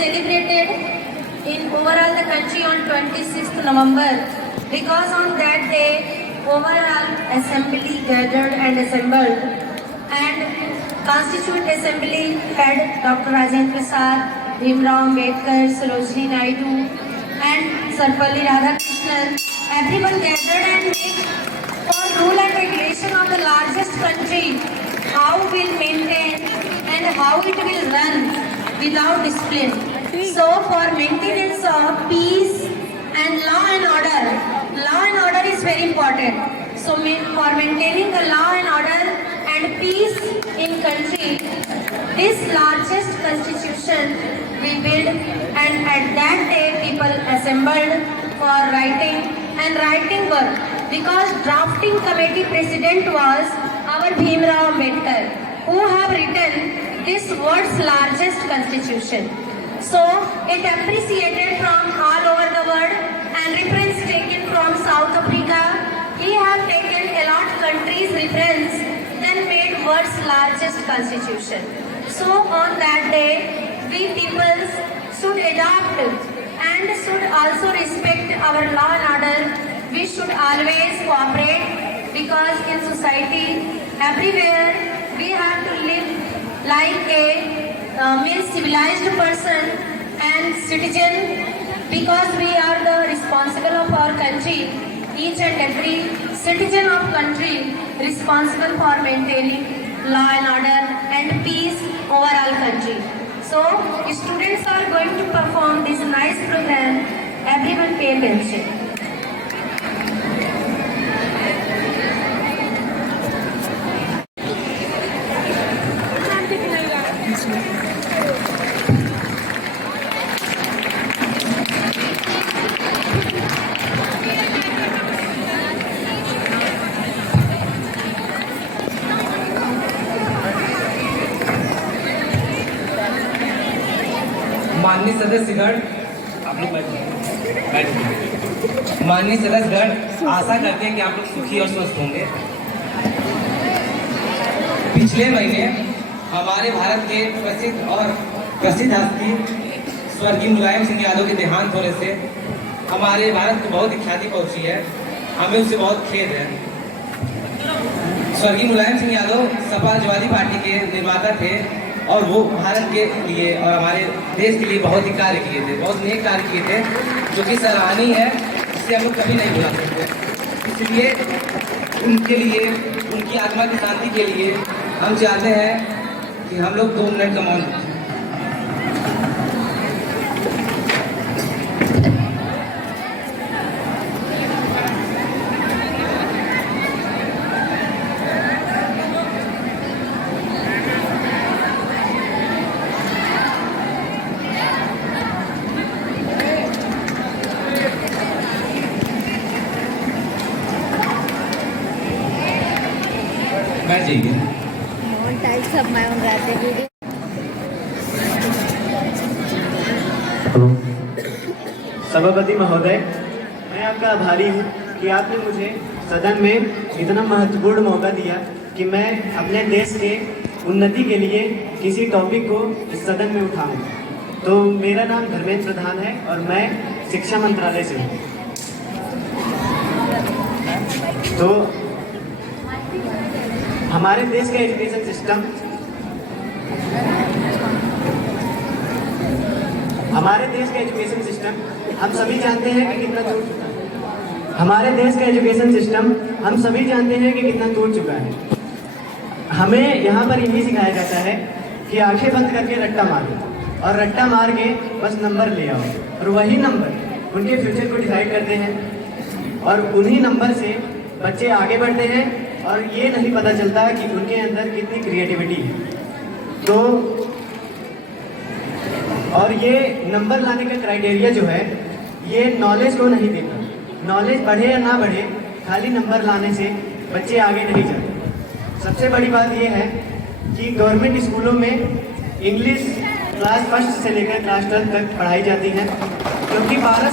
celebrated in overall the country on 26th November, because on that day overall assembly gathered and assembled, and Constituent Assembly had Dr. Rajendra Prasad, Bhimrao Ambedkar, Sarojini Naidu and Sarvepalli Radhakrishnan. Everyone gathered and made for rule and regulation of the largest country, how will maintain and how it will run without discipline. So for maintenance of peace and law and order is very important. So for maintaining the law and order and peace in country, this largest constitution we build, and at that day people assembled for writing work, because drafting committee president was our Bhimrao Ambedkar, who have written this world's largest constitution. So it appreciated from all over the world, and reference taken from South Africa. He have taken a lot countries reference, then made world's largest constitution. So on that day, we people should adopt and should also respect our law and order. We should always cooperate, because in society, everywhere, we have to live like a civilized person and citizen, because we are the responsible of our country. Each and every citizen of country responsible for maintaining law and order and peace overall country. So students are going to perform this nice program. Everyone pay attention. माननीय सदस्यगण, माननीय सदस्यगण, आशा करते हैं कि आप लोग सुखी और स्वस्थ होंगे। पिछले महीने हमारे भारत के प्रसिद्ध हस्ती स्वर्गीय मुलायम सिंह यादव के देहांत होने से हमारे भारत को बहुत ख्याति पहुंची है। हमें उससे बहुत खेद है। स्वर्गीय मुलायम सिंह यादव समाजवादी पार्टी के निर्माता थे, और वो भारत के लिए और हमारे देश के लिए बहुत ही कार्य किए थे, बहुत नेक कार्य किए थे, जो कि सराहनीय है। इससे हम लोग कभी नहीं भुला सकते। इसलिए उनके लिए, उनकी आत्मा की शांति के लिए हम चाहते हैं कि हम लोग 2 मिनट का मौन रखें। सभापति महोदय, मैं आपका आभारी हूँ कि आपने मुझे सदन में इतना महत्वपूर्ण मौका दिया कि मैं अपने देश के उन्नति के लिए किसी टॉपिक को इस सदन में उठाऊँ। तो मेरा नाम धर्मेंद्र प्रधान है और मैं शिक्षा मंत्रालय से हूँ। तो हमारे देश का एजुकेशन सिस्टम हम सभी जानते हैं कि कितना टूट चुका है। हमारे देश का एजुकेशन सिस्टम हम सभी जानते हैं कि कितना टूट चुका है। हमें यहाँ पर यही सिखाया जाता है कि आंखें बंद करके रट्टा मारो, और रट्टा मार के बस नंबर ले आओ, और वही नंबर उनके फ्यूचर को डिसाइड करते हैं, और उन्हीं नंबर से बच्चे आगे बढ़ते हैं, और ये नहीं पता चलता कि उनके अंदर कितनी क्रिएटिविटी है। तो और ये नंबर लाने का क्राइटेरिया जो है, ये नॉलेज को नहीं देता। नॉलेज बढ़े या ना बढ़े, खाली नंबर लाने से बच्चे आगे नहीं जाते। सबसे बड़ी बात ये है कि गवर्नमेंट स्कूलों में इंग्लिश क्लास 1 से लेकर क्लास 12 तक पढ़ाई जाती है, क्योंकि 12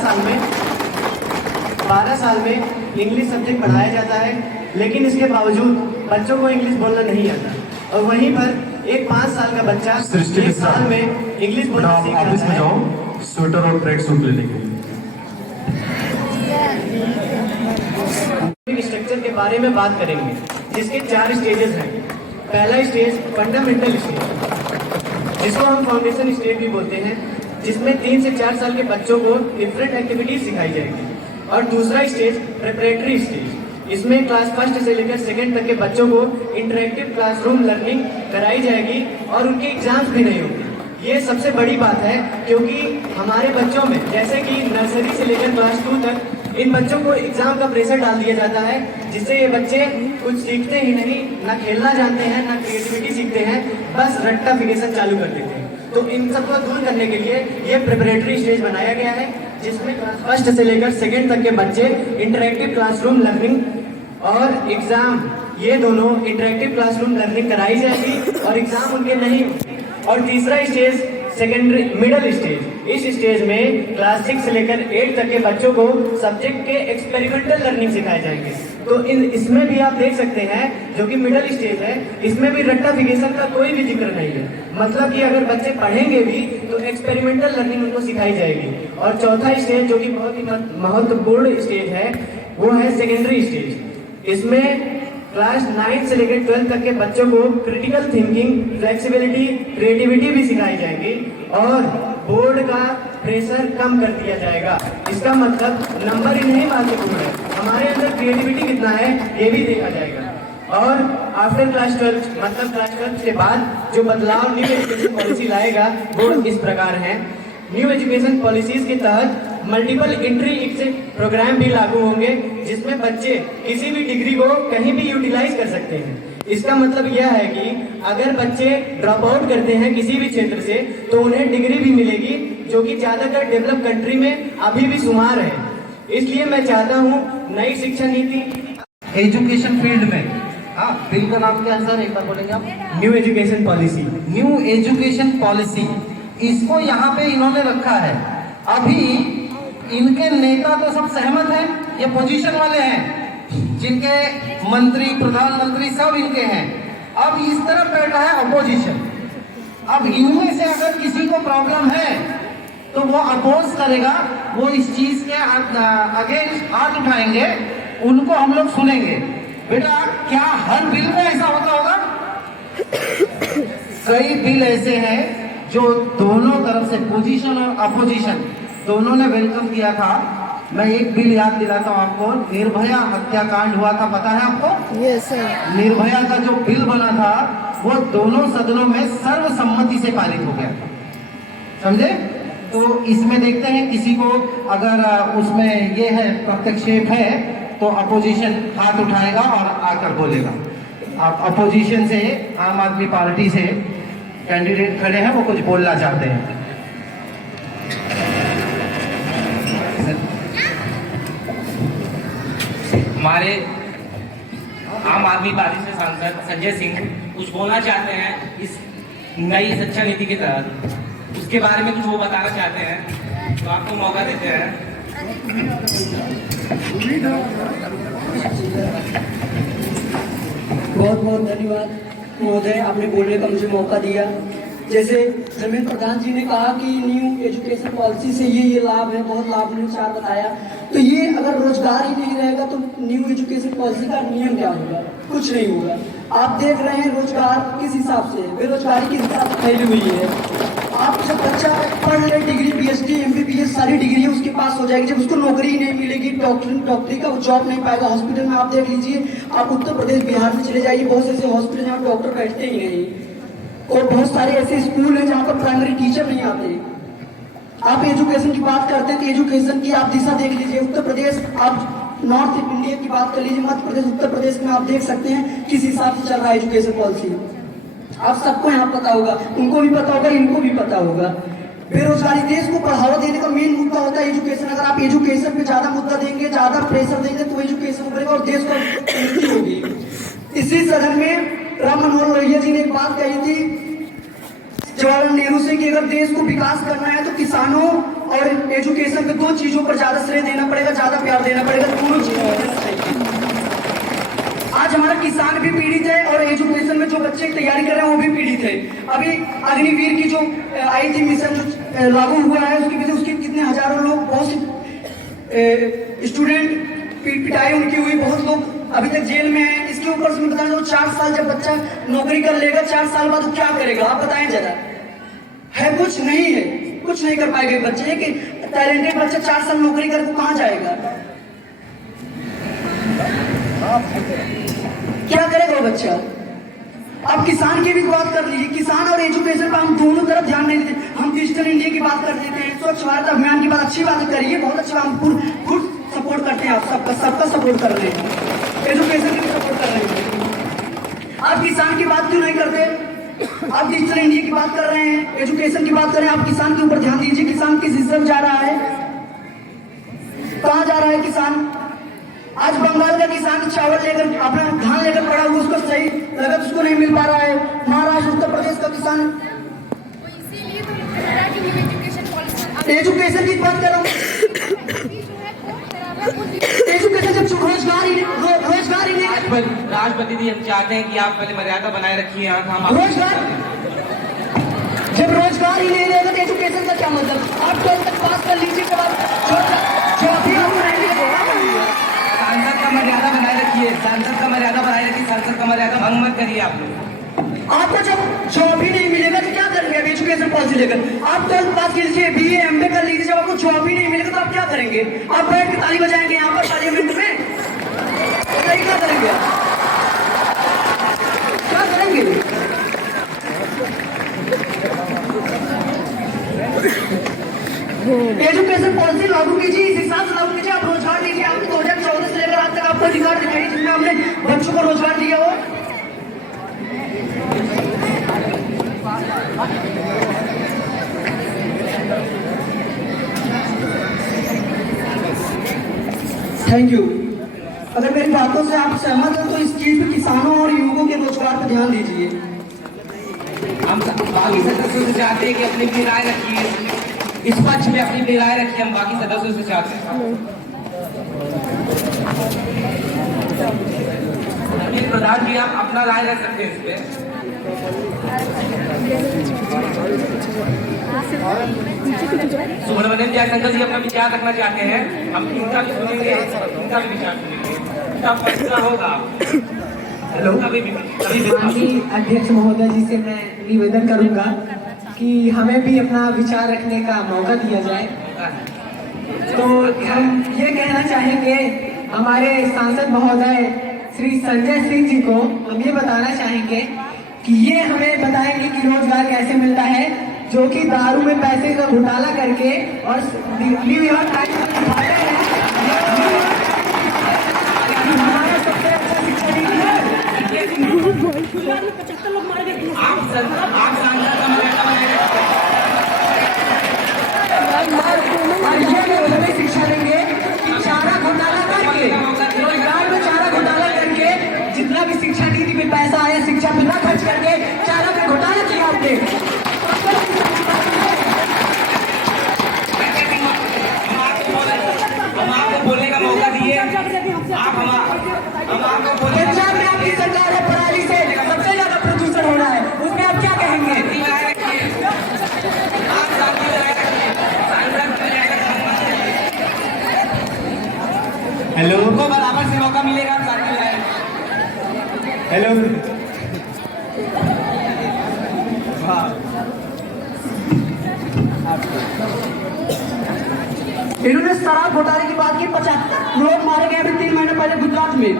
साल में इंग्लिश सब्जेक्ट पढ़ाया जाता है, लेकिन इसके बावजूद बच्चों को इंग्लिश बोलना नहीं आता। और वहीं पर एक 5 साल का बच्चा 1 साल में इंग्लिश बेटा बोलना आप सीख ऑफिस जाता में है। जाओ स्वेटर और ट्रैक सूट लेने के लिए। स्ट्रक्चर के बारे में बात करेंगे जिसके 4 स्टेजेस हैं। पहला स्टेज फंडामेंटल स्टेज, जिसको हम फाउंडेशन स्टेज भी बोलते हैं, जिसमें 3 से 4 साल के बच्चों को डिफरेंट एक्टिविटीज सिखाई जाएगी। और दूसरा स्टेज प्रिपरेटरी स्टेज, इसमें क्लास 1 से लेकर 2 तक के बच्चों को इंटरेक्टिव क्लासरूम लर्निंग कराई जाएगी और उनके एग्जाम्स भी नहीं होंगे। ये सबसे बड़ी बात है क्योंकि हमारे बच्चों में जैसे कि नर्सरी से लेकर क्लास 2 तक इन बच्चों को एग्जाम का प्रेशर डाल दिया जाता है, जिससे ये बच्चे कुछ सीखते ही नहीं, ना खेलना जानते हैं, ना क्रिएटिविटी सीखते हैं, बस रट्टाफिकेशन चालू कर देते हैं। तो इन सबको दूर करने के लिए ये प्रिपरेटरी स्टेज बनाया गया है, जिसमें क्लास 1 से लेकर 2 तक के बच्चे इंटरेक्टिव क्लासरूम लर्निंग और एग्जाम, ये दोनों इंटरेक्टिव क्लासरूम लर्निंग कराई जाएगी और एग्जाम उनके नहीं। और तीसरा स्टेज सेकेंडरी मिडिल स्टेज, इस स्टेज में क्लास 6 से लेकर 8 तक के बच्चों को सब्जेक्ट के एक्सपेरिमेंटल लर्निंग सिखाए जाएंगे। तो इसमें भी आप देख सकते हैं जो कि मिडिल स्टेज है, इसमें भी रट्टाफिकेशन का कोई भी जिक्र नहीं है। मतलब कि अगर बच्चे पढ़ेंगे भी तो एक्सपेरिमेंटल लर्निंग उनको सिखाई जाएगी। और चौथा स्टेज जो कि बहुत ही महत्वपूर्ण स्टेज है वो है सेकेंडरी स्टेज। इसमें क्लास 9 से लेकर 12 तक के बच्चों को क्रिटिकल थिंकिंग, फ्लेक्सिबिलिटी, क्रिएटिविटी भी सिखाई जाएगी और बोर्ड का प्रेशर कम कर दिया जाएगा। इसका मतलब नंबर ही नहीं महत्वपूर्ण है, हमारे अंदर क्रिएटिविटी कितना है ये भी देखा जाएगा। और आफ्टर क्लास 12 मतलब क्लास 12 के बाद जो बदलाव न्यू एजुकेशन पॉलिसी लाएगा वो इस प्रकार है। न्यू एजुकेशन पॉलिसीज के तहत मल्टीपल एंट्री एग्जिट प्रोग्राम भी लागू होंगे, जिसमें बच्चे किसी भी डिग्री को कहीं भी यूटिलाइज कर सकते हैं। इसका मतलब यह है कि अगर बच्चे ड्रॉप आउट करते हैं किसी भी क्षेत्र से तो उन्हें डिग्री भी मिलेगी, जो कि ज्यादातर डेवलप कंट्री में अभी भी शुमार है। इसलिए मैं चाहता हूँ नई शिक्षा नीति एजुकेशन फील्ड में, हाँ बिल का नाम क्या है सर, एक बार बोलेंगे आप? New education policy, new education policy, इसको यहाँ पे इन्होंने रखा है। अभी इनके नेता तो सब सहमत हैं, ये पोजीशन वाले हैं जिनके मंत्री प्रधानमंत्री सब इनके हैं। अब इस तरफ बैठा है अपोजिशन। अब इनमें से अगर किसी को प्रॉब्लम है तो वो अपोज करेगा, वो इस चीज के अगेंस्ट हाथ उठाएंगे, उनको हम लोग सुनेंगे। बेटा क्या हर बिल में ऐसा होता होगा? कई बिल ऐसे हैं जो दोनों तरफ से पोजीशन और अपोजिशन दोनों ने वेलकम किया था। मैं एक बिल याद दिलाता हूँ आपको, निर्भया हत्याकांड हुआ था, पता है आपको? Yes sir. निर्भया का जो बिल बना था वो दोनों सदनों में सर्वसम्मति से पारित हो गया था, समझे? तो इसमें देखते हैं किसी को अगर उसमें ये है प्रत्यक्षेप है तो अपोजिशन हाथ उठाएगा और आकर बोलेगा। आप अपोजिशन से आम आदमी पार्टी से कैंडिडेट खड़े हैं, वो कुछ बोलना चाहते हैं। हमारे आम आदमी पार्टी से सांसद संजय सिंह कुछ बोलना चाहते हैं इस नई शिक्षा नीति के तहत, उसके बारे में कुछ वो बताना चाहते हैं, तो आपको मौका देते हैं। बहुत बहुत धन्यवाद महोदय, आपने बोलने का मुझे मौका दिया। जैसे धर्मेंद्र प्रधान जी ने कहा कि न्यू एजुकेशन पॉलिसी से ये लाभ है, बहुत लाभ ने चार बताया। तो ये अगर रोजगार ही नहीं रहेगा तो न्यू एजुकेशन पॉलिसी का नियम क्या होगा? कुछ नहीं होगा। आप देख रहे हैं रोजगार किस हिसाब से, बेरोजगारी किस हिसाब से फैली हुई है। आप जब बच्चा पढ़ ले, डिग्री PhD MBBS सारी डिग्री है उसके पास हो जाएगी, जब उसको नौकरी ही नहीं मिलेगी, डॉक्टरी का वो जॉब नहीं पाएगा। हॉस्पिटल में आप देख लीजिए, आप उत्तर प्रदेश बिहार में चले जाइए, बहुत से ऐसे हॉस्पिटल जहाँ डॉक्टर बैठते ही नहीं, और बहुत सारे ऐसे स्कूल हैं जहाँ पर प्राइमरी टीचर नहीं आते। आप एजुकेशन की बात करते हैं तो एजुकेशन की आप दिशा देख लीजिए। उत्तर प्रदेश, आप नॉर्थ इंडिया की बात कर लीजिए, मध्य प्रदेश, उत्तर प्रदेश में आप देख सकते हैं किस हिसाब से चल रहा है एजुकेशन पॉलिसी। आप सबको यहाँ पता होगा, उनको भी पता होगा, इनको भी पता होगा। बेरोजगारी, देश को बढ़ावा देने का मेन मुद्दा होता है एजुकेशन। अगर आप एजुकेशन पे ज्यादा मुद्दा देंगे, ज्यादा प्रेशर देंगे तो एजुकेशन बढ़ेगा और देश को उन्नति होगी। इसी सदन में राम मनोहर लोहिया जी ने एक बात कही थी जवाहरलाल नेहरू से कि अगर देश को विकास करना है तो किसानों और एजुकेशन पे दो चीजों पर ज्यादा श्रेय देना पड़ेगा, ज्यादा प्यार देना पड़ेगा, दोनों चीजों पर देना चाहिए। आज हमारा किसान भी पीड़ित है और एजुकेशन में जो बच्चे तैयारी कर रहे हैं वो भी पीड़ित है। अभी अग्निवीर की जो आई थी मिशन जो लागू हुआ है उसकी वजह से उसके कितने हजारों लोग, बहुत से स्टूडेंट पिटाई उनकी हुई, बहुत लोग अभी तक जेल में हैं। इसके ऊपर से मैं बता दूं 4 साल जब बच्चा नौकरी कर लेगा 4 साल बाद वो क्या करेगा आप बताएं जरा। है कुछ नहीं है, कुछ नहीं कर पाएगा बच्चे कि टैलेंटेड बच्चा 4 साल नौकरी करके कहाँ जाएगा, क्या करेगा वो बच्चा। अब किसान की भी बात कर लीजिए, किसान और एजुकेशन पर हम दोनों तरफ ध्यान नहीं देते। हम डिजिटल इंडिया की बात कर देते हैं, स्वच्छ भारत अभियान की बात, अच्छी बात करिए, बहुत अच्छा, हम खुद सपोर्ट करते हैं, आप सबका सपोर्ट कर रहे हैं, एजुकेशन की भी सपोर्ट कर रहे हैं। आप किसान की बात क्यों नहीं करते, आप डिजिटल इंडिया की बात कर रहे हैं, एजुकेशन की बात कर रहे हैं, आप किसान के ऊपर ध्यान दीजिए। किसान किस हिस्से में जा रहा है, कहाँ जा रहा है किसान। आज बंगाल का किसान चावल लेकर अपना धान लेकर पड़ा हुआ, उसको सही लागत उसको नहीं मिल पा रहा है। महाराष्ट्र उत्तर प्रदेश का किसान, एजुकेशन की बात कर रहा हूँ, एजुकेशन जब रोजगार ही नहीं, राष्ट्रपति जी हम चाहते हैं कि आप पहले मर्यादा बनाए रखिए यहाँ का। हम रोजगार जब रोजगार ही नहीं रहेगा तो एजुकेशन का क्या मतलब। आप 12th तक पास कर लीजिए के बाद जो अभी आपको नहीं मिलेगा, सांसद का मर्यादा बनाए रखिए, सांसद का मर्यादा बनाए रखिए, सांसद का मर्यादा भंग मत करिए आप लोग। आपको जब जॉब ही नहीं मिलेगा तो क्या करेंगे। अब एजुकेशन पॉलिसी लेकर आप 12th पास कीजिए, BA MA कर लीजिए, जब आपको जॉब ही नहीं मिलेगा तो आप क्या करेंगे। आप बैठ के ताली बजाएंगे यहाँ पर पार्लियामेंट में, क्या करेंगे, क्या करेंगे। एजुकेशन पॉलिसी लागू कीजिए, इस हिसाब से लागू कीजिए। आप रोजगार दीजिए, आपने 2014 से लेकर आज तक आपको अधिकार दिखाई जिसमें हमने बच्चों को रोजगार दिया हो। Thank you. अगर मेरी बातों से आप सहमत हैं तो इस चीज पे किसानों और युवकों के रोजगार पर ध्यान दीजिए। हम बाकी सदस्यों से चाहते हैं कि अपनी भी राय रखिए, इस पक्ष में अपनी भी राय रखिए, हम बाकी सदस्यों से चाहते हैं। प्रधान जी आप अपना राय रख सकते हैं इस पे। सुब्रमण्यम जयशंकर जी अपना विचार रखना चाहते हैं, हम इनका भी सुनेंगे, इनका भी विचार सुनेंगे, इनका फैसला होगा। हेलो, माननीय अध्यक्ष महोदय जी से मैं निवेदन करूंगा कि हमें भी अपना विचार रखने का मौका दिया जाए। तो हम ये कहना चाहेंगे हमारे सांसद महोदय श्री संजय सिंह जी को, हम ये बताना चाहेंगे कि ये हमें बताएंगे कि रोजगार कैसे मिलता है, जो कि दारू में पैसे का घोटाला करके और न्यूयॉर्क टाइम्स में दिखाते हैं हमारा सबसे अच्छा शिक्षा नीति है। और ये हमें शिक्षा देंगे कि चारा घोटाला करके, रोजगार में चारा घोटाला करके, जितना भी शिक्षा नीति में पैसा आया शिक्षा पे ना खर्च करके चारा पे घोटाला किया आपने। हम आपको बोलने का मौका दिए, आप हम आपको बोले। पंजाब में आपकी सरकार है, पराली से सबसे ज्यादा प्रदूषण हो रहा है, उसमें आप क्या कहेंगे। हेलो, उनको बराबर से मौका मिलेगा, आप साथ में आए। हेलो, इन्होंने शराब घोटाले की बात की, 75 लोग मारे गए अभी 3 महीने पहले गुजरात में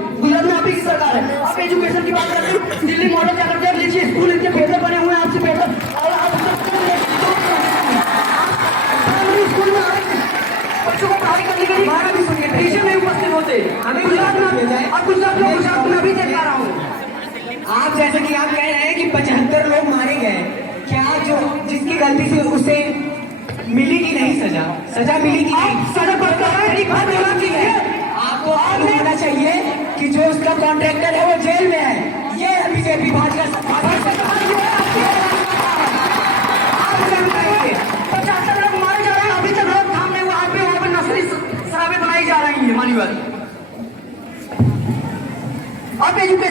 आप ही की सरकार है। आप एजुकेशन की बात करते हैं, दिल्ली मॉडल जाकर देख लीजिए, स्कूल इतने बेहतर बने हुए हैं आपसे बेहतर, और आप स्कूल में बच्चों को पढ़ाई करने के लिए टीचर नहीं उपस्थित होते। हमें गुजरात में अभी देख पा रहा हूँ। आप जैसे कि आप कह रहे हैं कि 75 लोग मारे गए, क्या जो जिसकी गलती से उसे मिली कि नहीं सजा, सजा मिली कि नहीं, सजा आपको होना चाहिए कि जो उसका कॉन्ट्रैक्टर है वो जेल में है। ये है बीजेपी भाजपा सरकार। 75 लोग मारे जा रहे हैं, अभी तक लोग थाम नहीं हुआ, आप भी वहाँ पर नस्ली शराबें बनाई जा रही है। मानी बात, आप एजुकेशन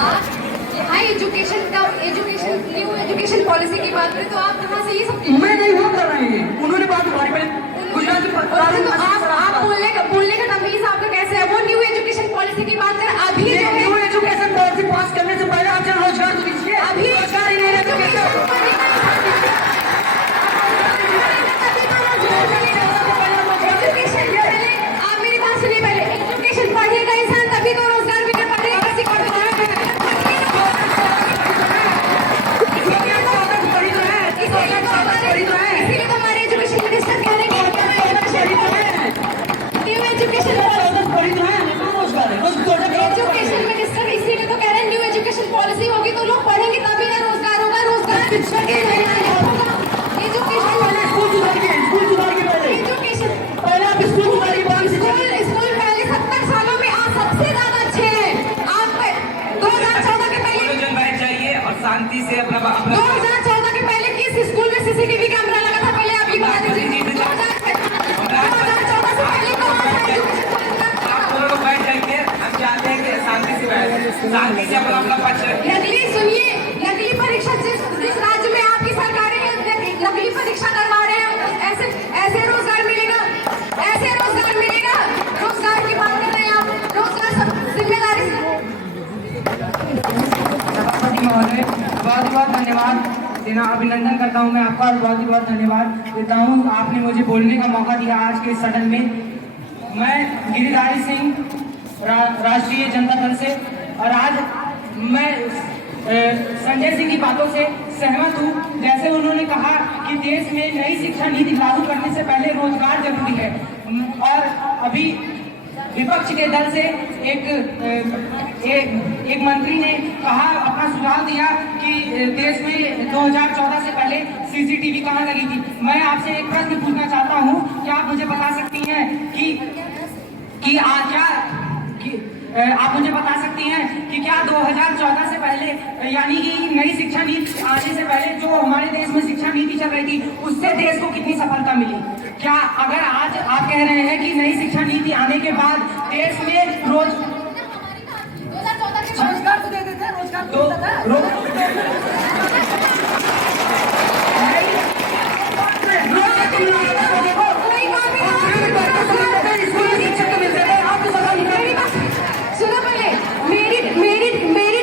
आप यहाँ एजुकेशन न्यू एजुकेशन पॉलिसी की बात करें तो आप कहाँ से ये सब मैं नहीं वो कर रहे हैं, उन्होंने बात उठाई पहले गुजराती तो आप बोलने का तमीज आपका कैसे है? वो न्यू एजुकेशन पॉलिसी की बात करें अभी जो है न्यू एजुकेशन पॉलिसी पास करने से पहले आप रोजगार तो दीजिए। अभी रोजगार ही नहीं रहता। एजुकेशन आप मेरी बात सुनिए पहले। एजुकेशन पढ़ेगा इंसान तभी तो रोजगार भी कर पाएगा। इसीलिए तो हमारे एजुकेशन मिनिस्टर कह रहे हैं न्यू एजुकेशन एजुकेशन मिनिस्टर इसीलिए तो कह रहे हैं न्यू एजुकेशन पॉलिसी होगी तो लोग पढ़ेंगे तभी ना रोजगार होगा। रोजगार शिक्षा के स्कूल पहले 70 सालों में आप सबसे ज्यादा अच्छे हैं। आप 2014 के पहले बैठ जाइए और शांति से अपना 2014 के पहले किस स्कूल में सीसीटीवी कैमरा लगा था? पहले आप ये बता दीजिए। 2014 से पहले आप दोनों लोग बैठ जाइए। हम चाहते हैं कि शांति से बैठ, शांति से अपना पक्ष रखिए। नकली परीक्षा जिस राज्य में आपकी सरकारें नकली परीक्षा करवा रहे हैं ऐसे रोजगार मिलेगा? ऐसे रोजगार मिलेगा? रोजगार की बात कर रहे हैं आप। रोजगार सब जिम्मेदारी सभापति महोदय बहुत बहुत धन्यवाद देना, अभिनंदन करता हूं मैं आपका और बहुत ही बहुत धन्यवाद देता हूं आपने मुझे बोलने का मौका दिया आज के सदन में। मैं गिरिधारी सिंह राष्ट्रीय जनता दल से, और आज मैं संजय सिंह की बातों से सहमत हूं। जैसे उन्होंने कहा कि देश में नई शिक्षा नीति लागू करने से पहले रोजगार जरूरी है, और अभी विपक्ष के दल से एक मंत्री ने कहा, अपना सुझाव दिया कि देश में 2014 से पहले सीसीटीवी कहाँ लगी थी। मैं आपसे एक प्रश्न पूछना चाहता हूँ, क्या आप मुझे बता सकती हैं कि आप मुझे बता सकती हैं कि क्या 2014 से पहले, यानी कि नई शिक्षा नीति आने से पहले जो हमारे देश में शिक्षा नीति चल रही थी, उससे देश को कितनी सफलता मिली? क्या अगर आज आप कह रहे हैं कि नई शिक्षा नीति आने के बाद देश में रोजगार तो दे देते हैं, सुनो पहले, मेरिट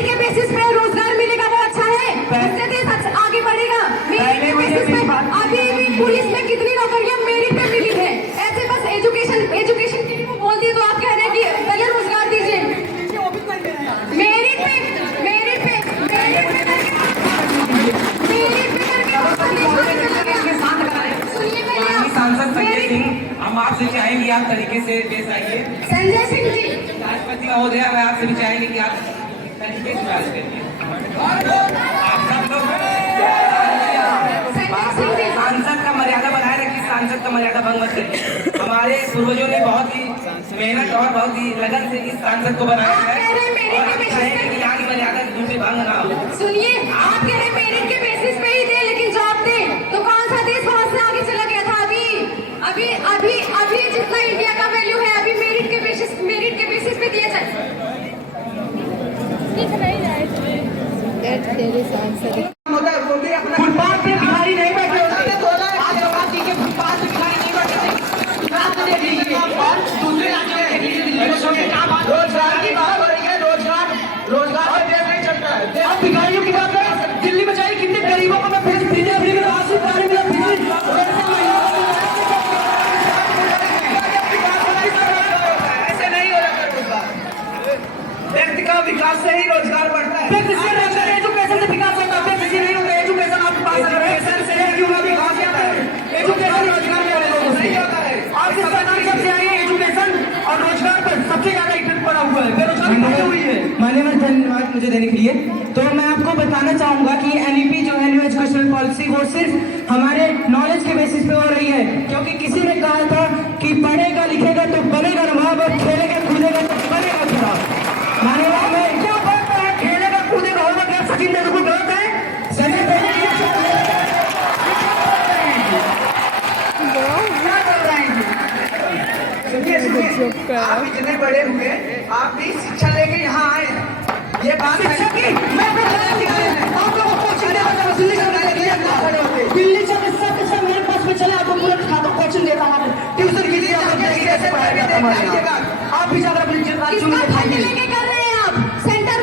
के बेसिस पे रोजगार मिलेगा वो अच्छा है, उससे देश आगे बढ़ेगा। मेरिट के बेसिस पे अभी भी पुलिस में कितनी नौकरियां मेरिट पे मिली है। ऐसे बस एजुकेशन के लिए वो बोल दिए तो आप कह रहे हैं कि पहले रोजगार दीजिए। मेरिट पे सुनिए पहले सांसद संजय सिंह, हम आपसे चाहेंगे आप तरीके से पेश आइए। संजय सिंह जी, राष्ट्रपति महोदय, मैं आपसे भी चाहेंगे कि आप तरीके से बात करिए। आप सब लोग सांसद का मर्यादा बनाए रखिए, सांसद का मर्यादा भंग मत करिए। हमारे पूर्वजों ने बहुत ही मेहनत और बहुत ही लगन से इस सांसद को बनाया है, और हम चाहेंगे कि यहाँ की मर्यादा दूसरे भंग ना हो। सुनिए, आप कह रहे हैं मेरिट के बेसिस पे ही दे, लेकिन जॉब दे तो कौन सा देश वहां से आगे चला गया था? अभी जितना इंडिया का वैल्यू है, अभी मेरिट के बेसिस पे दिया जाए। फुटपाथ पे भिखारी नहीं बैठे होते। आप जवाब दीजिए, फुटपाथ पे भिखारी नहीं बैठे थे। रात को देख लीजिए और दूसरे राज्यों में देख लीजिए, दिल्ली में क्या बात, रोजगार की बात हो रही है। रोजगार पे देश नहीं चलता है। आप भिखारियों की बात करें, दिल्ली में जाइए, कितने गरीबों को मैं भेज दीजिए, फ्री में राशन पानी मिला, ऐसे नहीं हो रहा। व्यक्ति का विकास से ही रोजगार बढ़ता है। एजुकेशन से विकास होता है, किसी नहीं होता। एजुकेशन आपके पास अगर एजुकेशन से क्यों ना विकास होता है? एजुकेशन रोजगार में नहीं होता है। आपके सरकार जब से आई है, एजुकेशन और रोजगार पर सबसे ज्यादा इफेक्ट पड़ा हुआ है, बेरोजगारी बढ़ी हुई है। माननीय धन्यवाद मुझे देने के लिए। तो मैं आपको बताना चाहूंगा कि एनईपी जो है न्यू एजुकेशनल पॉलिसी, वो सिर्फ हमारे नॉलेज के बेसिस पे हो रही है, क्योंकि किसी ने कहा था कि पढ़ेगा लिखेगा तो बनेगा नवाब, और खेलेगा कूदेगा तो बनेगा खिलाफ। मान्यवर में क्या बात है, खेलेगा कूदेगा होगा क्या? सचिन तेंदुलकर गलत है? सुनिए, आप इतने बड़े हुए, आप भी शिक्षा लेके यहाँ आए, ये बात है मैं आप लोगों को कोचिंग देना था वसूली करने के लिए खड़े होते दिल्ली से किस्सा मेरे पास में चले आपको पूरा खाता कोचिंग देता हूँ ट्यूशन के लिए आप कैसे पढ़ाएगा हमारे यहाँ आप भी ज्यादा अपनी जिम्मेदारी चुन किसका के फंड खाइए लेके कर रहे हैं आप? सेंट्रल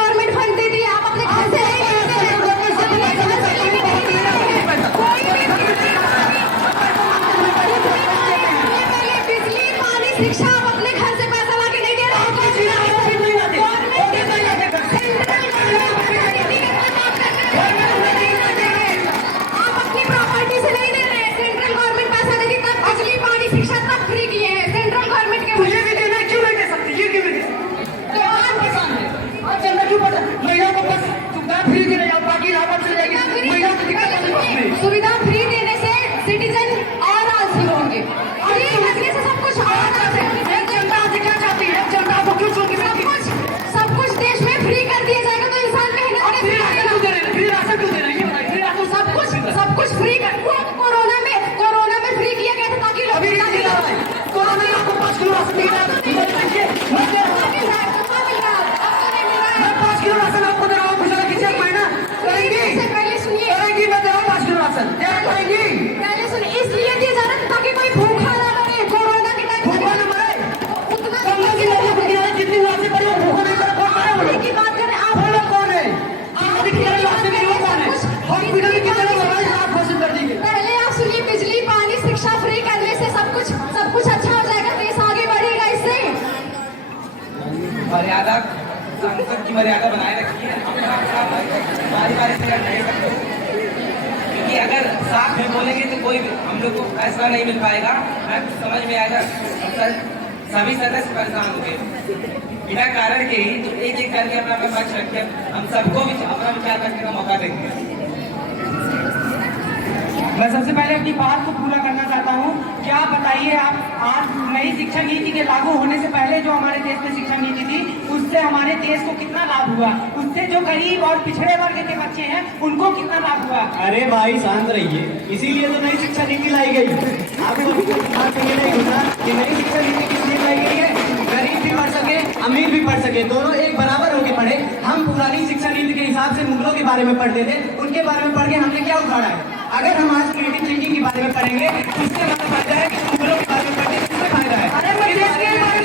गवर्नमेंट फंड देती है, आप अपने घर से नहीं करते हैं। अपने घर से लेके नहीं करते हैं। कोई भी पहले बिजली पानी शिक्षा आप अपने घर से पैसा ला के नहीं दे रहे हैं। आप अपनी प्रॉपर्टी से नहीं दे रहे हैं, सेंट्रल गवर्नमेंट पैसा देती तब बिजली पानी शिक्षा तब फ्री किए हैं सेंट्रल गवर्नमेंट के। ये भी देना क्यों नहीं दे सकते ये क्यों नहीं दे सकते तो आप पसंद है आप जनता क्यों पता महिलाओं को बस सुविधा फ्री दे रहे हैं बाकी इलाहाबाद चले जाएगी महिलाओं को दिक्कत नहीं होगी सुविधा फ्री देने से सिटीजन और आलसी होंगे। फ्री रखने से सब कुछ और आलसी है। जनता आज क्या चाहती है जनता को क्यों चुन के सब कुछ देश में फ्री कर दिया जाएगा तो इंसान कहीं ना कहीं फ्री राशन क्यों दे रहे हैं फ्री राशन क्यों दे रहे हैं ये बताइए फ्री राशन सब कुछ फ्री कर कोरोना में फ्री किया गया था ताकि लोग अभी क्या मिला है कोरोना में आपको 5 किलो राशन मिला है मैं दे रहा हूं मैं 5 किलो राशन आपको दे रहा हूं गुजारा कीजिए एक महीना करेंगी पहले सुनिए करेंगी मैं दे रहा हूं 5 किलो राशन क्या करेंगी पहले सुनिए इसलिए दिया जा रहा है ताकि कोई भूखा ना मरे कोरोना के टाइम भूखा न मरे उतना गंगा की नदी पर किनारे जितनी राशि पड़ी है भूखा नहीं मरे कौन मरे वो लोग की बात करें आप वो लोग कौन है आप किनारे रास्ते में लोग कौन है हॉस्पिटल की किनारे मोबाइल आप घोषित कर दीजिए पहले आप सुनिए बिजली पानी शिक्षा फ्री करने से सब कुछ अच्छा हो जाएगा देश आगे बढ़ेगा इससे। मर्यादा सांसद की मर्यादा बनाए रखिए बारी बारी से नहीं सकते क्योंकि अगर साथ में बोलेंगे तो कोई हम लोग को फैसला नहीं मिल पाएगा ना कुछ समझ में आएगा सभी सदस्य परेशान होंगे बिना कारण के ही तो एक करके अपना पक्ष रखे हम सबको भी अपना विचार रखने का मौका देंगे। मैं सबसे पहले अपनी बात को पूरा करना चाहता हूँ। क्या आप बताइए आप आज नई शिक्षा नीति के लागू होने से पहले जो हमारे देश में शिक्षा नीति थी उससे हमारे देश को कितना लाभ हुआ, उससे जो गरीब और पिछड़े वर्ग के बच्चे हैं उनको कितना लाभ हुआ। अरे भाई शांत रहिए, इसीलिए तो नई शिक्षा नीति लाई गई। आपको ये नहीं होता कि नई शिक्षा नीति किस लिए लाई गई है, गरीब भी पढ़ सके अमीर भी पढ़ सके, दोनों एक बराबर होके पढ़े। हम पुरानी शिक्षा नीति के हिसाब से मुगलों के बारे में पढ़ते थे, उनके बारे में पढ़ के हमने क्या उखाड़ा है। अगर हम आज क्रिएटिव थिंकिंग के बारे में पढ़ेंगे तो उससे हमें फायदा है कि मुगलों के बारे में पढ़ने से उसमें फायदा है। अरे मैं देश के बारे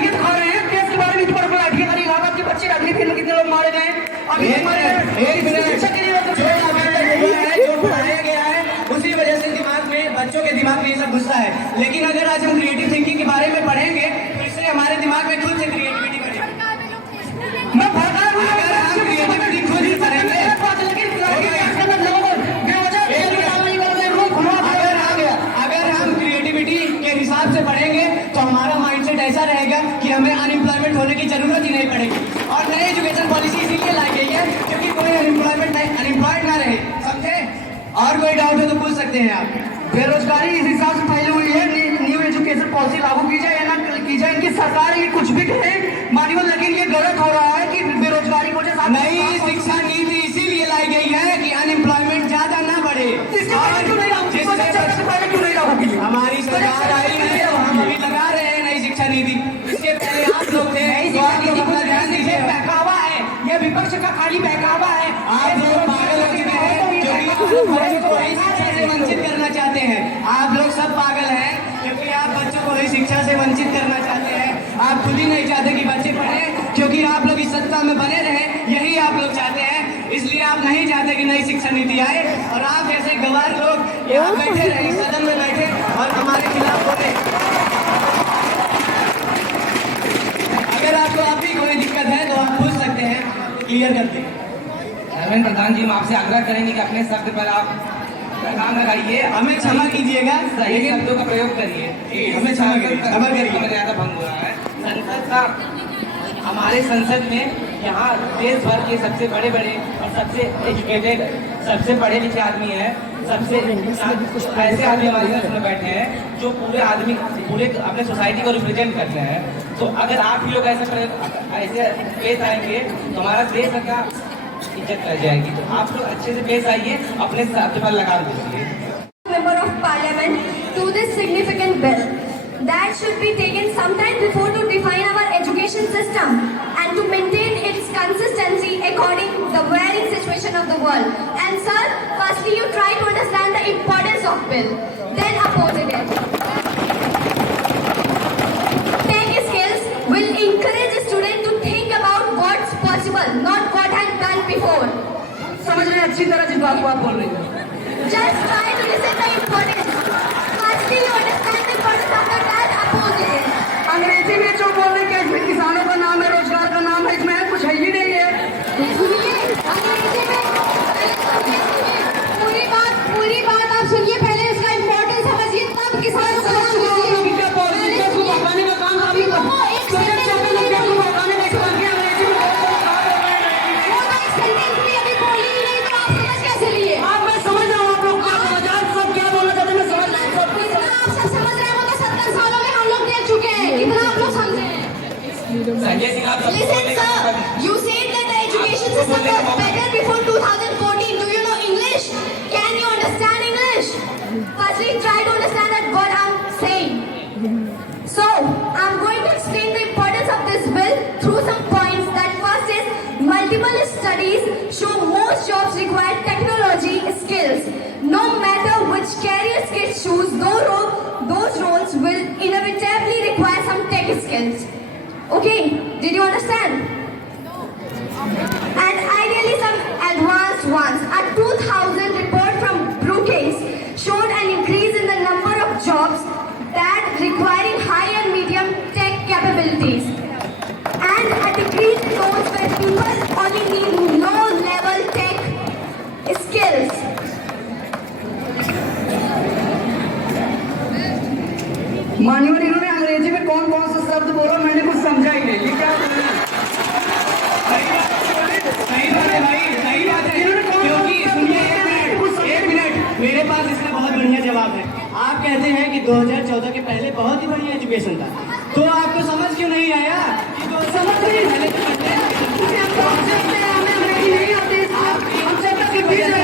में खा रहे हैं देश के बारे में पढ़ पढ़ा के हमारी इलाहाबाद के बच्चे अगली फिल्म कितने लोग मारे गए अभी जो पढ़ाया गया है उसी वजह से दिमाग में बच्चों के दिमाग में ये सब घुसता है। लेकिन अगर आज हम क्रिएटिव थिंकिंग के बारे में पढ़ेंगे तो इससे हमारे दिमाग में खुद से क्रिएटिविटी बढ़ेगी। मैं भड़का रहा हूं अगर हम क्रिएटिविटी खुद ही करेंगे अगर हम क्रिएटिविटी के हिसाब से पढ़ेंगे तो हमारा माइंडसेट ऐसा रहेगा कि हमें अनएम्प्लॉयमेंट होने की जरूरत ही नहीं पड़ेगी। और नई एजुकेशन पॉलिसी इसीलिए लाई गई है क्योंकि कोई अनएम्प्लॉयड ना रहे, समझे। और कोई डाउट है तो पूछ सकते हैं आप। बेरोजगारी इस हिसाब से फैली हुई है न्यू एजुकेशन पॉलिसी लागू की जाए या ना की जाए, इनकी सरकार ये कुछ भी कहे मानिए, लेकिन ये गलत हो रहा है कि बेरोजगारी को नई शिक्षा नीति इसीलिए लाई गई है कि अनएम्प्लॉयमेंट ज्यादा ना बढ़े। हमारी सरकार आई है और हम अभी लगा रहे हैं नई शिक्षा नीति। इसके पहले आप लोग थे तो आप लोग अपना ध्यान दीजिए। बहकावा है, ये विपक्ष का खाली बहकावा है। आप लोग पागल हो चुके हैं जो कि बच्चों को नई शिक्षा से वंचित करना चाहते हैं। आप लोग सब पागल हैं क्योंकि आप बच्चों को नई शिक्षा से वंचित करना चाहते हैं। आप खुद ही नहीं चाहते कि बच्चे पढ़ें क्योंकि आप लोग इस सत्ता में बने रहे, यही आप लोग चाहते हैं। इसलिए आप नहीं चाहते कि नई शिक्षा नीति आए और आप जैसे गवार लोग यहाँ बैठे रहे, सदन में बैठे और हमारे खिलाफ बोले। अगर आपको अब भी कोई दिक्कत है तो आप पूछ सकते हैं, क्लियर करते हैं। धर्मेंद्र प्रधान जी हम आपसे आग्रह करेंगे कि अपने शब्द पर आप लगाम लगाइए, हमें क्षमा कीजिएगा, सही लेकिन शब्दों का प्रयोग करिए। हमें क्षमा करिए। मर्यादा भंग हो रहा है। संसद का हमारे संसद में यहाँ देश भर के सबसे बड़े बड़े और सबसे एजुकेटेड, सबसे पढ़े लिखे आदमी हैं, सबसे ऐसे आदमी हमारे देश में बैठे हैं जो पूरे अपने सोसाइटी को रिप्रेजेंट करते हैं। तो अगर आप ही लोग ऐसे पेश आएंगे तो हमारा देश का इज्जत रह जाएगी। तो आप लोग अच्छे से पेश आइए, अपने शब्द पर लगाम दीजिए। Member of Parliament to this significant bill that should be taken sometime before to define our education system and to maintain its current possible. And sir, firstly you try to understand the importance of bill, then oppose it. Tech skills will encourage a student to think about what's possible, not what I've done before. समझ रहे हैं अच्छी तरह जिस बात को आप बोल रही हैं। Just try to listen the importance. Firstly you understand the importance of the then oppose it. अंग्रेजी में जो बोल रहे हैं कि किसानों का नाम है, रोजगार का नाम है, इसमें कुछ है ही नहीं है। सुनिए अंग्रेजी में पूरी बात आप सुनिए, पहले इसका इम्पोर्टेंस समझिए, तब किसानों का नाम लीजिए। क्या पॉलिसी का इसको भगाने का काम आप ही वो एक सेंटेंस भी को भगाने का काम किया अंग्रेजी में। वो तो एक सेंटेंस भी अभी बोली ही नहीं, तो आप समझ कैसे लिए? आप मैं समझ रहा हूँ आप लोग क्या समझ रहे हैं, सब क्या बोलना चाहते हैं मैं समझ रहा हूँ सब। कितना आप सब समझ रहे हैं, वो तो 70 सालों में हम लोग देख चुके हैं, कितना आप लोग समझे हैं? संजय सिंह आप सबको Listen बोलने का मौका sir, दीजिए। you said that the education system was better before 2014. Do you know English? Can you understand English? Firstly, try to understand that what I'm saying. So, I'm going to explain the importance of this bill through some points. That first is, multiple studies show most jobs require technology skills. No matter which career kids choose, those roles will inevitably require some tech skills. Okay, did you understand? And ideally some advanced ones. A 2000 report from Brookings showed an increase in the number of jobs that requiring high and medium tech capabilities, and a decrease in those where people only need low-level tech skills. मान्यवर इन्होंने अंग्रेजी में कौन कौन सा शब्द बोला मैंने कुछ समझा ही नहीं। ये क्या बोल रहे हैं? सही बात है भाई, सही बात है। क्योंकि सुनिए एक मिनट, मेरे पास इसका बहुत बढ़िया जवाब है। आप कहते हैं कि 2014 के पहले बहुत ही बढ़िया एजुकेशन था, तो आपको समझ क्यों नहीं आया कि समझ नहीं पहले तो पढ़ते हैं। हमें अंग्रेजी नहीं आती, हम जब तक हिंदी में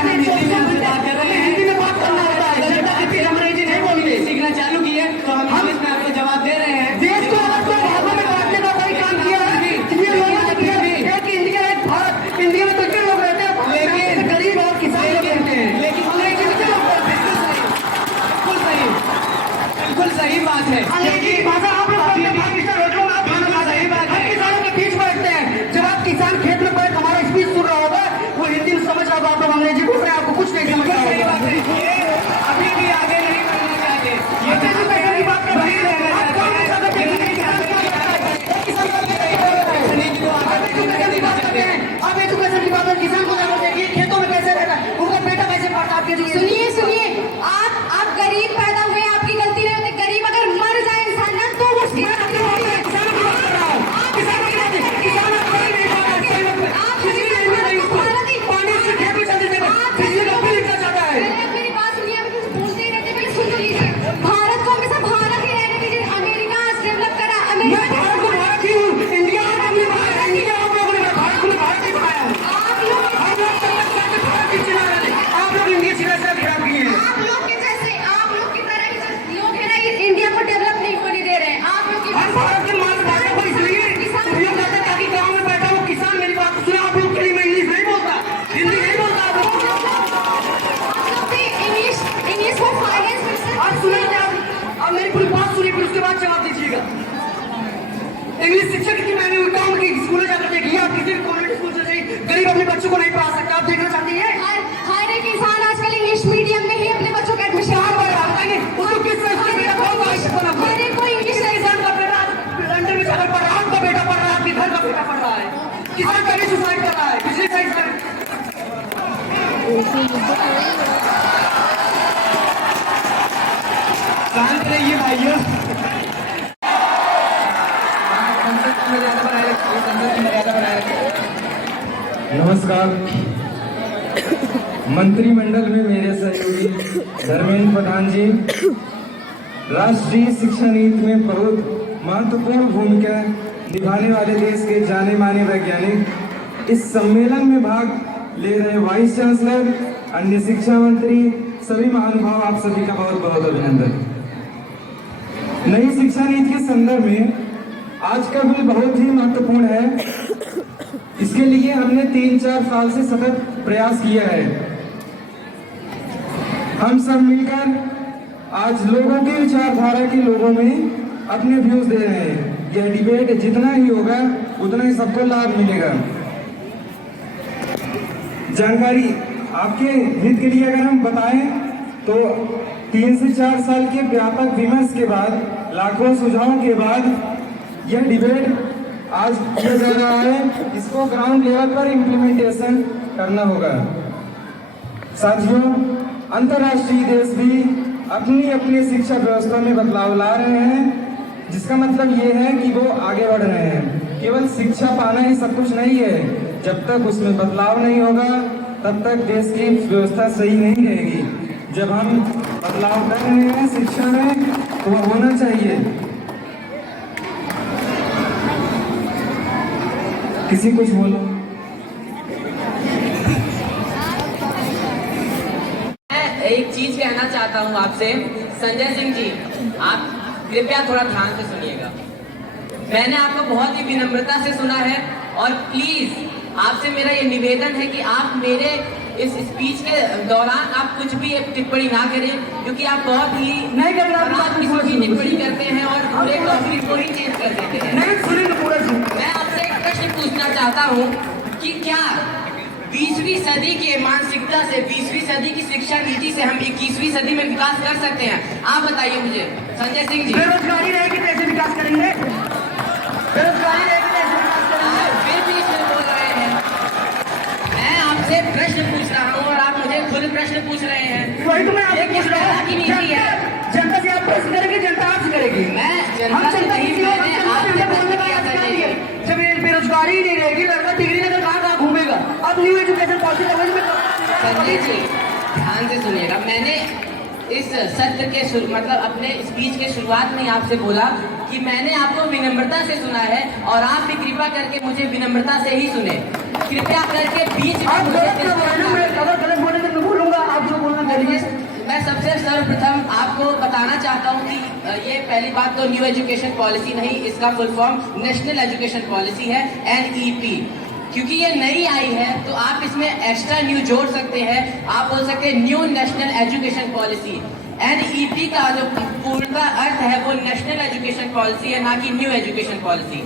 बात कर रहे हैं, हिंदी में बात करना होता है। जब तक हिंदी अंग्रेजी नहीं बोलिए, सीखना चालू किए तो हम इंग्लिश में आपको जवाब दे रहे हैं। देश को अलग से भागों में बांटने का कोई काम किया है? ये लोग एक इंडिया एक भारत, इंडिया में तो क्या लोग रहते हैं, लेकिन गरीब और किसान लोग रहते हैं, लेकिन अंग्रेजी में क्या लोग रहते हैं? बिल्कुल सही, बिल्कुल सही बात है। अंग्रेजी भाषा आप लोग सही बात है। किसानों के बीच बैठते हैं, जब आप किसान खेत में बैठ हमारा स्पीच सुन रहा होगा, वो हिंदी में समझ रहा होगा, आप लोग अंग्रेजी बोल रहे हैं, आपको कुछ नहीं समझ रहा होगा। अभी भी आगे नहीं बढ़ना चाहिए, ये की बात कर रहे हैं। आप एजुकेशन की बात किसान को जाकर देखिए, खेतों में कैसे रहता है, उनका बेटा कैसे पढ़ता है आपके लिए। सुनिए आप गरीब पैदा हुए, आपकी गलती नहीं होती। गरीब अगर मर जाए इंसान ना, तो उसकी मेरी बात सुनिए, अभी कुछ बोलते ही रहते, पहले सुन तो लीजिए। भारत को हमेशा भारत ही रहने दीजिए। अमेरिका डेवलप करा, अमेरिका आप लोग की तरह ही लोग है ना, इंडिया को डेवलप नहीं होने दे रहे हैं। आप लोग की भारत के मातृभाषा को इसलिए प्रयोग करते हैं ताकि गांव में बैठा वो किसान मेरी बात सुने। आप लोग के लिए मैं इंग्लिश नहीं बोलता, हिंदी नहीं बोलता। आप लोग इंग्लिश को फाइनेंस आप सुने, अब मेरी पूरी बात सुनिए, फिर उसके बाद जवाब दीजिएगा। इंग्लिश शिक्षक की मैंने गाँव की स्कूल जाकर देखी, आप किसी कॉन्वेंट स्कूल से जाइए, गरीब अपने बच्चों को नहीं पढ़ा सकता। आप देखना चाहती है हर एक इंसान आजकल इंग्लिश मीडियम में ही अपने बच्चों का एडमिशन बताइए उसको किस तरह से बेटा कौन सा हर एक कोई इंग्लिश किसान का बेटा लंदन में जाकर पढ़ रहा है, आपका बेटा पढ़ रहा है, आपके घर का बेटा पढ़ रहा है, किसान का भी सुसाइड कर रहा है, पिछले साइड शांत रहिए भाइयों। नमस्कार। मंत्रिमंडल में मेरे सहयोगी धर्मेंद्र प्रधान जी, राष्ट्रीय शिक्षा नीति में बहुत महत्वपूर्ण भूमिका निभाने वाले देश के जाने माने वैज्ञानिक, इस सम्मेलन में भाग ले रहे वाइस चांसलर, अन्य शिक्षा मंत्री, सभी महानुभाव, आप सभी का बहुत बहुत अभिनंदन। नई शिक्षा नीति के संदर्भ में आज का बिल बहुत ही महत्वपूर्ण है। इसके लिए हमने 3-4 साल से सतत प्रयास किया है। हम सब मिलकर आज लोगों की विचारधारा के लोगों में अपने व्यूज दे रहे हैं। यह डिबेट जितना ही होगा उतना ही सबको लाभ मिलेगा। जानकारी आपके हित के लिए अगर हम बताएं तो 3 से 4 साल के व्यापक विमर्श के बाद, लाखों सुझावों के बाद यह डिबेट आज किया जा रहा है। इसको ग्राउंड लेवल पर इम्प्लीमेंटेशन करना होगा। साथियों, अंतर्राष्ट्रीय देश भी अपनी अपनी शिक्षा व्यवस्था में बदलाव ला रहे हैं, जिसका मतलब ये है कि वो आगे बढ़ रहे हैं। केवल शिक्षा पाना ही सब कुछ नहीं है। जब तक उसमें बदलाव नहीं होगा तब तक देश की व्यवस्था सही नहीं रहेगी। जब हम बदलाव कर रहे हैं शिक्षा में तो वह होना चाहिए। किसी कुछ बोलो। मैं एक चीज कहना चाहता हूं आपसे, संजय सिंह जी, आप कृपया थोड़ा ध्यान से सुनिएगा। मैंने आपको बहुत ही विनम्रता से सुना है और प्लीज आपसे मेरा ये निवेदन है कि आप मेरे इस स्पीच के दौरान आप कुछ भी एक टिप्पणी ना करें, क्योंकि आप बहुत ही नहीं कर रहा, टिप्पणी करते हैं और पूरे टॉपिक को ही चेंज कर देते हैं। नहीं सुनेंगे पूरा सुन। मैं आपसे एक प्रश्न पूछना चाहता हूँ कि क्या 20वीं सदी के मानसिकता से, 20वीं सदी की शिक्षा नीति से हम 21वीं सदी में विकास कर सकते हैं? आप बताइए मुझे, संजय सिंह जी। बेरोजगारी रहेगी कैसे विकास करेंगे? बेरोजगारी रहेगी कैसे विकास करेंगे? फिर भी इसमें बोल रहे हैं। मैं आपसे प्रश्न पूछ रहा हूँ और आप मुझे खुद प्रश्न पूछ रहे हैं। वही तो मैं आपसे ये किस पूछ रहा तरह हूँ। की नीति है? जनता से आप प्रश्न करेंगे, जनता आपसे करेगी। मैं हम जनता से जनता नहीं, की मैंने आपसे बोलने का किया था अधिकार ये। है। जब ये बेरोजगारी ही नहीं रहेगी, लड़का डिग्री लेकर कहाँ घूमेगा? अब न्यू एजुकेशन पॉलिसी कॉलेज में संजय जी ध्यान से सुनिएगा। मैंने इस सत्र के मतलब अपने स्पीच के शुरुआत में आपसे बोला कि मैंने आपको विनम्रता से सुना है और आप भी कृपा करके मुझे विनम्रता से ही सुने। कृपया करके बीच में आप मुझे गलत ना बोले ना, मैं अगर गलत बोले तो मैं बोलूंगा, आप जो बोलना करिए। मैं सबसे सर्वप्रथम आपको बताना चाहता हूं कि ये पहली बात तो न्यू एजुकेशन पॉलिसी नहीं, इसका full form national education policy है, NEP। क्योंकि ये नई आई है तो आप इसमें एक्स्ट्रा न्यू जोड़ सकते हैं। आप बोल सकते हैं new national education policy. NEP का जो पूर्ण अर्थ है वो नेशनल एजुकेशन पॉलिसी है, ना कि न्यू एजुकेशन पॉलिसी।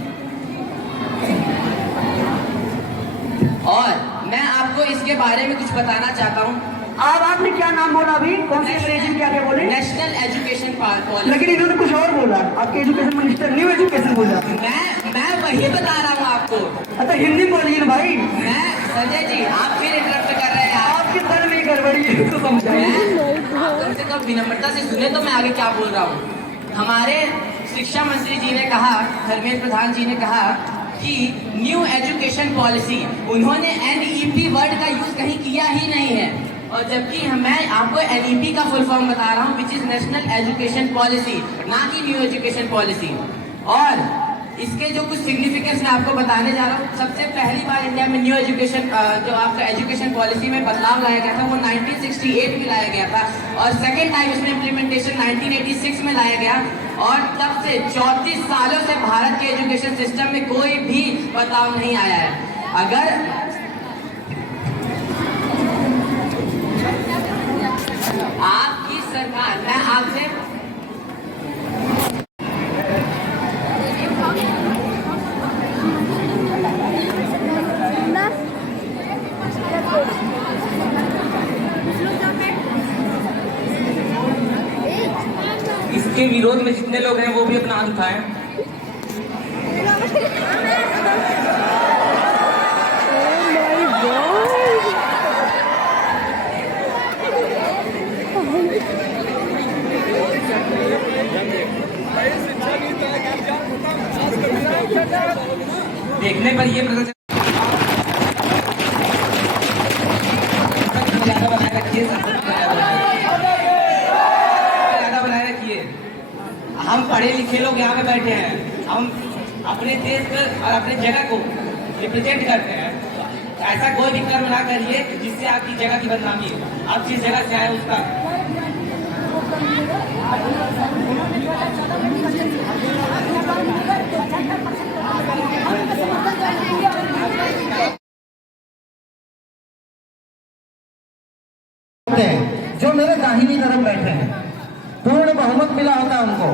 और मैं आपको इसके बारे में कुछ बताना चाहता हूँ। अब आपने क्या नाम बोला अभी? कौन से अंग्रेजी क्या क्या बोले? National education policy. लेकिन इन्होंने कुछ और बोला। आपके एजुकेशन मिनिस्टर न्यू एजुकेशन बोला। मैं वही बता रहा हूँ आपको। अच्छा हिंदी बोलिए ना भाई। मैं संजय जी, आप फिर इंटरप्ट कर रहे हैं। आपके सर में गड़बड़ी है तो समझाइए। आप कम से कम विनम्रता से सुने तो मैं आगे क्या बोल रहा हूँ। हमारे शिक्षा मंत्री जी ने कहा, धर्मेंद्र प्रधान जी ने कहा कि न्यू एजुकेशन पॉलिसी, उन्होंने NEP वर्ड का यूज कहीं किया ही नहीं है। और जबकि मैं आपको NEP का फुल फॉर्म बता रहा हूँ, which is national education policy, ना कि न्यू एजुकेशन पॉलिसी। और इसके जो कुछ सिग्निफिकेंस मैं आपको बताने जा रहा हूँ। सबसे पहली बार इंडिया में न्यू एजुकेशन जो आपका एजुकेशन पॉलिसी में बदलाव लाया गया था वो 1968 में लाया गया था और सेकेंड टाइम इसमें इम्प्लीमेंटेशन 1986 में लाया गया। और तब से 34 सालों से भारत के एजुकेशन सिस्टम में कोई भी बदलाव नहीं आया है। अगर आपकी सरकार, मैं आपसे इसके विरोध में जितने लोग हैं वो भी अपना हाथ उठाएं। देखने पर ये प्रदर्शन बनाए रखिए, ज्यादा बनाए रखिए। हम पढ़े लिखे लोग यहाँ पे बैठे हैं, हम अपने देश को और अपने जगह को रिप्रेजेंट करते हैं। तो ऐसा कोई भी कर्म ना करिए जिससे आपकी जगह की बदनामी हो। आप जिस जगह से आए उसका हैं जो मेरे दाहिनी तरफ बैठे हैं, पूर्ण बहुमत मिला होता है उनको,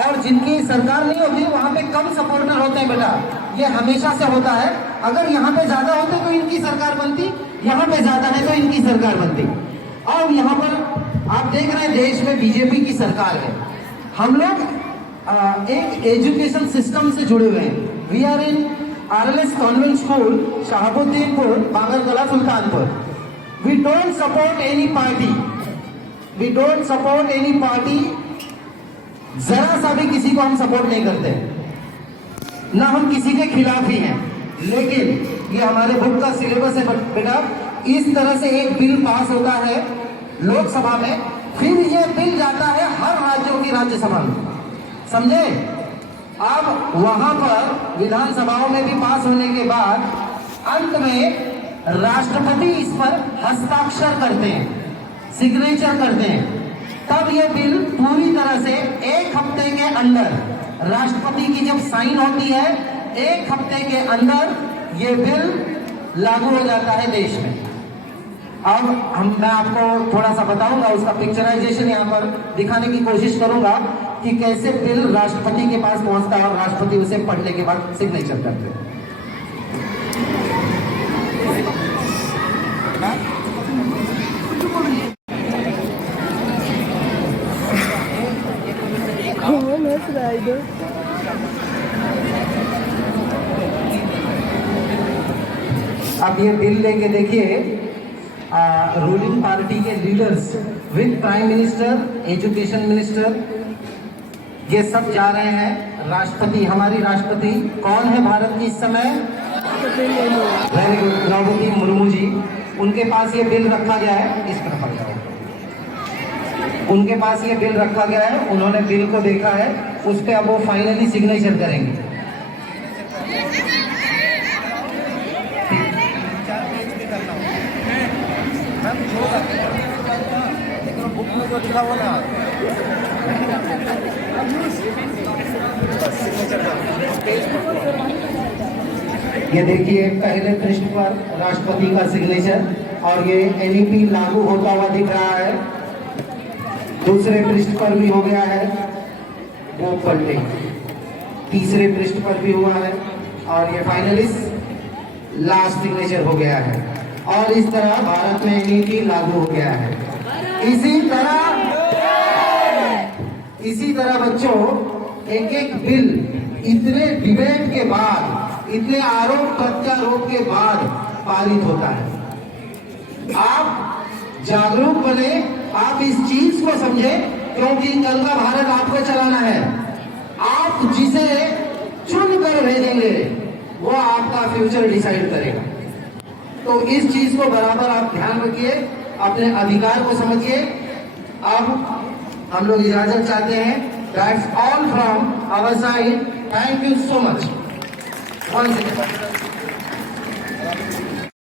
और जिनकी सरकार नहीं होती वहां पे कम सपोर्टर होते हैं बेटा, ये हमेशा से होता है। अगर यहाँ पे ज्यादा होते तो इनकी सरकार बनती, यहाँ पे ज्यादा है तो इनकी सरकार बनती। और यहाँ पर आप देख रहे हैं देश में बीजेपी की सरकार है। हम लोग एक एजुकेशन सिस्टम से जुड़े हुए हैं। We are in RLS convent school, Shahabuddinpur, Bangarkala, Sultanpur. We don't support any party, we don't support any party. जरा सा भी किसी को हम सपोर्ट नहीं करते, ना हम किसी के खिलाफ ही हैं। लेकिन ये हमारे बुक का सिलेबस है बेटा, इस तरह से एक बिल पास होता है लोकसभा में, फिर ये बिल जाता है हर राज्यों की राज्यसभा में, समझे। अब वहां पर विधानसभाओं में भी पास होने के बाद अंत में राष्ट्रपति इस पर हस्ताक्षर करते हैं, सिग्नेचर करते हैं। तब ये बिल पूरी तरह से 1 हफ्ते के अंदर, राष्ट्रपति की जब साइन होती है 1 हफ्ते के अंदर ये बिल लागू हो जाता है देश में। अब मैं आपको थोड़ा सा बताऊंगा, उसका पिक्चराइजेशन यहाँ पर दिखाने की कोशिश करूंगा कि कैसे बिल राष्ट्रपति के पास पहुंचता है और राष्ट्रपति उसे पढ़ने के बाद सिग्नेचर करते हैं। अब ये बिल लेके देखिए, रूलिंग पार्टी के leaders with prime minister, education minister, ये सब जा रहे हैं। राष्ट्रपति, हमारी राष्ट्रपति कौन है भारत की इस समय? Very good, Draupadi Murmu ji. उनके पास ये बिल रखा गया है, इस तरफ आ जाओ। उनके पास ये बिल रखा गया है, उन्होंने बिल को देखा है, उस पर अब वो फाइनली सिग्नेचर करेंगे। ये देखिए पहले पृष्ठ पर राष्ट्रपति का सिग्नेचर, और ये NEP लागू होता हुआ दिख रहा है। दूसरे पृष्ठ पर भी हो गया है, वो पलटे। तीसरे पृष्ठ पर भी हुआ है, और ये फाइनली लास्ट सिग्नेचर हो गया है। और इस तरह भारत में NEP लागू हो गया है। इसी तरह बच्चों, एक एक बिल इतने डिबेट के बाद, इतने आरोप प्रत्यारोप के बाद पारित होता है। आप जागरूक बने, आप इस चीज को समझे, क्योंकि कल का भारत आपको चलाना है। आप जिसे चुन कर भेजेंगे वो आपका फ्यूचर डिसाइड करेगा। तो इस चीज को बराबर आप ध्यान रखिए, अपने अधिकार को समझिए। अब हम लोग इजाजत चाहते हैं। That's all from our side. Thank you so much.